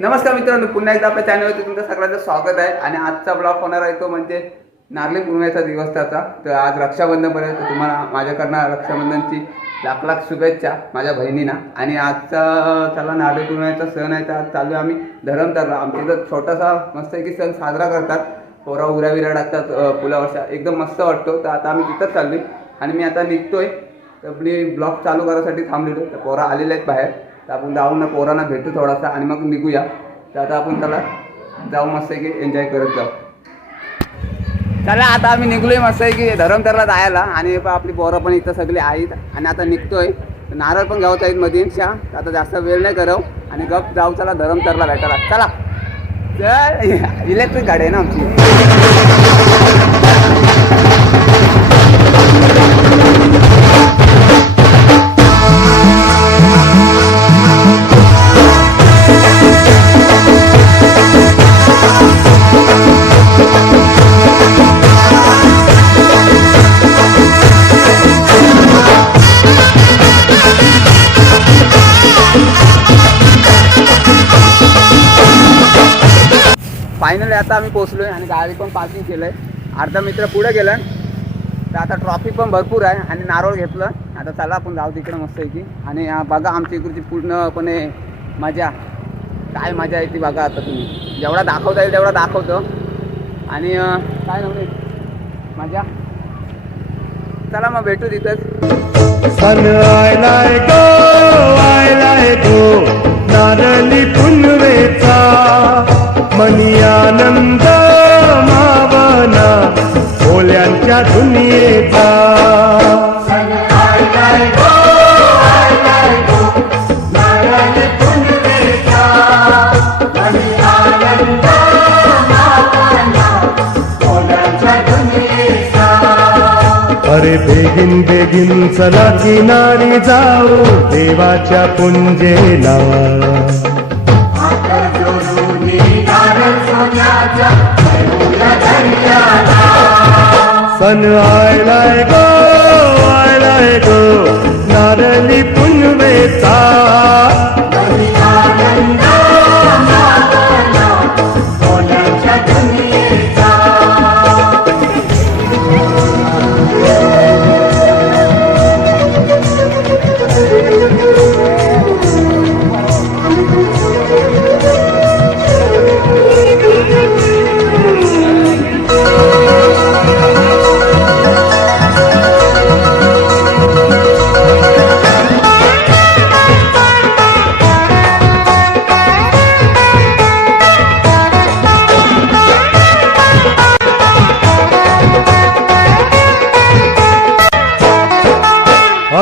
नमस्कार मित्रांनो पुन्हा एकदा आपल्या चॅनलवरती तुमचं सगळ्यांचं स्वागत आहे. आणि आजचा ब्लॉग होणार आहे तो म्हणजे नारळी पौर्णिमेचा दिवस त्याचा. तर आज रक्षाबंधन पर्यंत तुम्हाला माझ्याकडनं रक्षाबंधनची लाख लाख शुभेच्छा माझ्या बहिणींना. आणि आजचा त्याला नारळी पौर्णिमेचा सण आहे तर आज चालू आहे आम्ही धरमतारला आमच्या इथं छोटासा मस्त की सण साजरा करतात. पोरा उऱ्या विरा टाकतात पुलावरच्या एकदम मस्त वाटतो. तर आता आम्ही तिथंच चाललोय. आणि मी आता निघतोय. तर आपली ब्लॉग चालू करायसाठी थांबलेलो. तर पोरा आलेले आहेत बाहेर. तर आपण जाऊन ना पोरांना भेटू थोडासा आणि मग निघूया. तर आता आपण त्याला जाऊ मस्त की एन्जॉय करत जाऊ. चला आता आम्ही निघलोय मस्त आहे की धरमतरला जायला आणि आपली पोरं पण इथं सगळी आहेत आणि आता निघतोय. नारळ पण गावत आहेत मधीनशा आता जास्त वेळ नाही करव आणि गप जाऊ चला धरमतरला भेटायला. चला. तर इलेक्ट्रिक गाडी आहे ना आमची. फायनली आता आम्ही पोचलो आहे आणि गाडी पण पार्किंग केलं आहे अर्धा मित्र पुढे गेला तर आता ट्रॉफिक पण भरपूर आहे आणि नारळ घेतलं. आता चला आपण जाऊ तिकडे मस्त आहे की आणि बघा आमच्या इकडची पूर्णपणे मजा. काय मजा येते बघा आता तुम्ही. जेवढा दाखवता येईल तेवढा दाखवतो. आणि काय नव्हे मजा? चला मग भेटू तिथंच. सन आयलाय नारली पुनवेचा मनी आनंद मावना ओल्यांच्या दुनियेचा. अरे बेगिन बेगिन चला किनारी जाऊ देवाच्या पुंजेला. सन आयलाय गो आयलाय गो नारली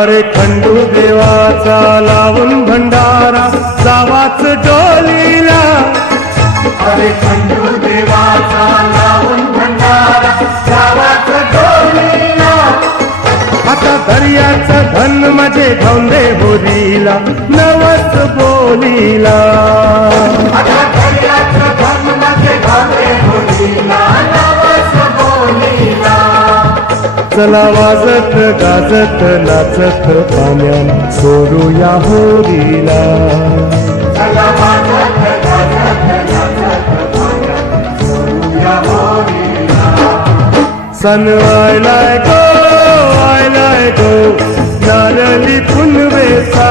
अरे खंडू देवाचा लावून भंडारा जावाच डोलीला. अरे खंडू देवाचा लावून भंडारा जावाच डोलीला. आता दर्याचं धन माझे धौंदे होरीला नवस बोलीला. आता दर्याचं धन माझे धौंदे होरीला. चला वाजत गाजत नाचत पाण्यान सोडूया होरीला सन आयलाय गो आयलाय गो नारली पुनवेचा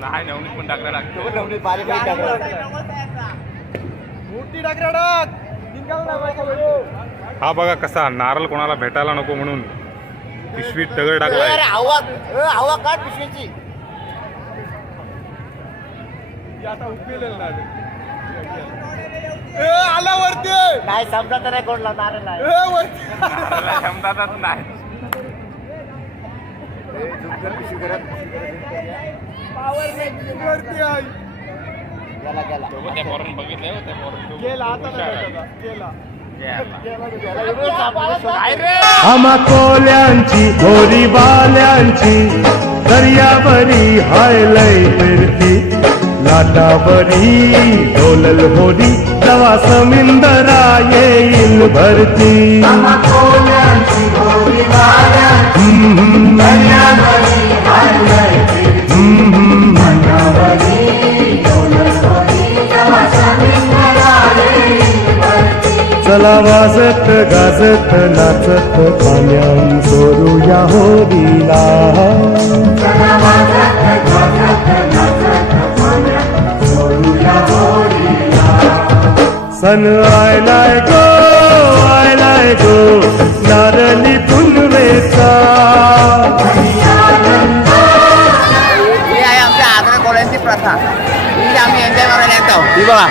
नाही नवनीत पण टाकला लागतो. हा बघा कसा नारळ कोणाला भेटायला नको म्हणून. पिशवीत दगड टाकलाय. हवा हवा काढ पिशवीची. आता उकलेलं नाही नाही समजा तर नाही कोणला क्षमताच नाही. गेला गेला. त्या पोरानं बघितलंय हो, त्या पोरानं. गेला हुशार आहे. गेला आम्हा कोल्यांची होरी बाल्यांची दर्यावरी हायलय फिरती. लाटावरी डोलल होरी तवा समिंदरा येईल भरती. चला वाजत गाजत नाचत पाण्यान सोडूया होरीला सन आयलाय गो आयलाय गो नारली पुनवेचा. ही आहे आमच्या आग्रा कॉलेजची प्रथा. ही आम्ही एन्जॉय करायला येतो. ही बघा.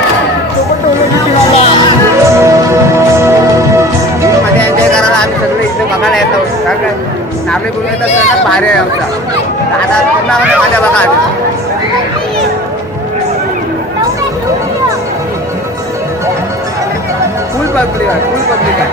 मध्ये एन्जॉय करायला आम्ही सगळे इथे बघायला येतो. कारण का नारळी पुण्याचा भारी आहे आमचा. आता पूर्णामध्ये माझ्या बघा फुल पब्लिक आहे फुल पब्लिक आहे.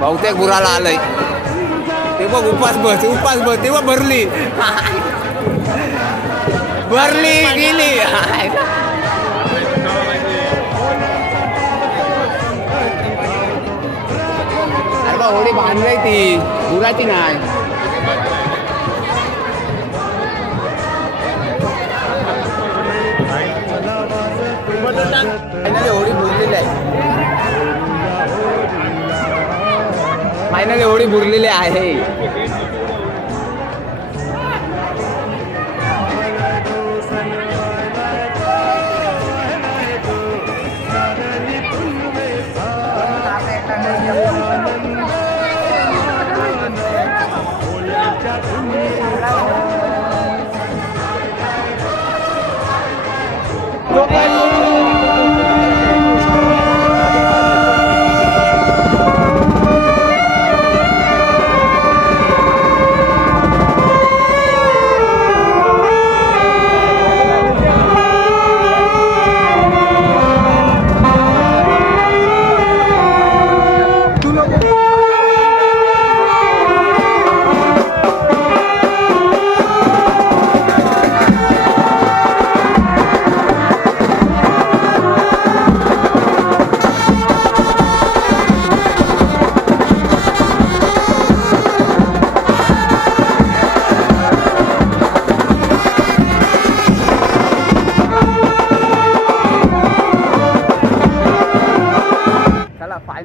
बहुतेक बुराला आलंय. ते बघ उपास बस उपास बस ते बघ भरली. भरली गेली. होडी बांधली ती. बुराची नाही. फायनली होडी बुरलेली आहे. फायनली होडी बुरलेली आहे. चला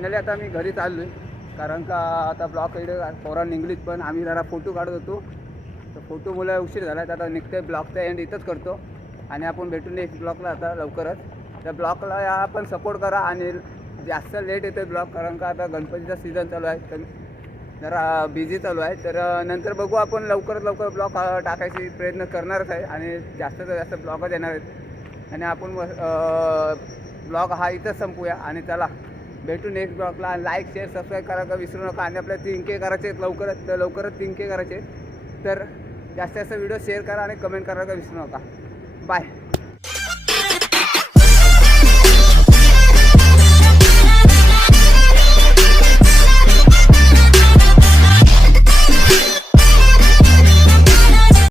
फायनली आता मी घरी चाललो आहे कारण का आता ब्लॉक इकडे पोरा निघलीत पण आम्ही जरा फोटो काढत होतो. तर फोटो मुलं उशीर झाला तर आता निघते ब्लॉकचा एंड इथंच करतो. आणि आपण भेटून नेक्स्ट ब्लॉकला आता लवकरच. त्या ब्लॉकला आपण सपोर्ट करा आणि जास्त लेट येतो ब्लॉक कारण का आता गणपतीचा सीझन चालू आहे. तर जरा बिझी चालू आहे. तर नंतर बघू आपण लवकरात लवकर ब्लॉक टाकायची प्रयत्न करणारच आहे. आणि जास्तीत जास्त ब्लॉकच येणार आहेत. आणि आपण ब्लॉग हा इथंच संपूया. आणि चला भेटू नेक्स्ट ब्लॉगला लाईक शेअर सबस्क्राईब करायला विसरू नका. आणि आपल्या तीन के करायचे आहेत लवकरच. लवकरच तीन के करायचे तर जास्तीत जास्त व्हिडिओ शेअर करा आणि कमेंट करायला विसरू नका. बाय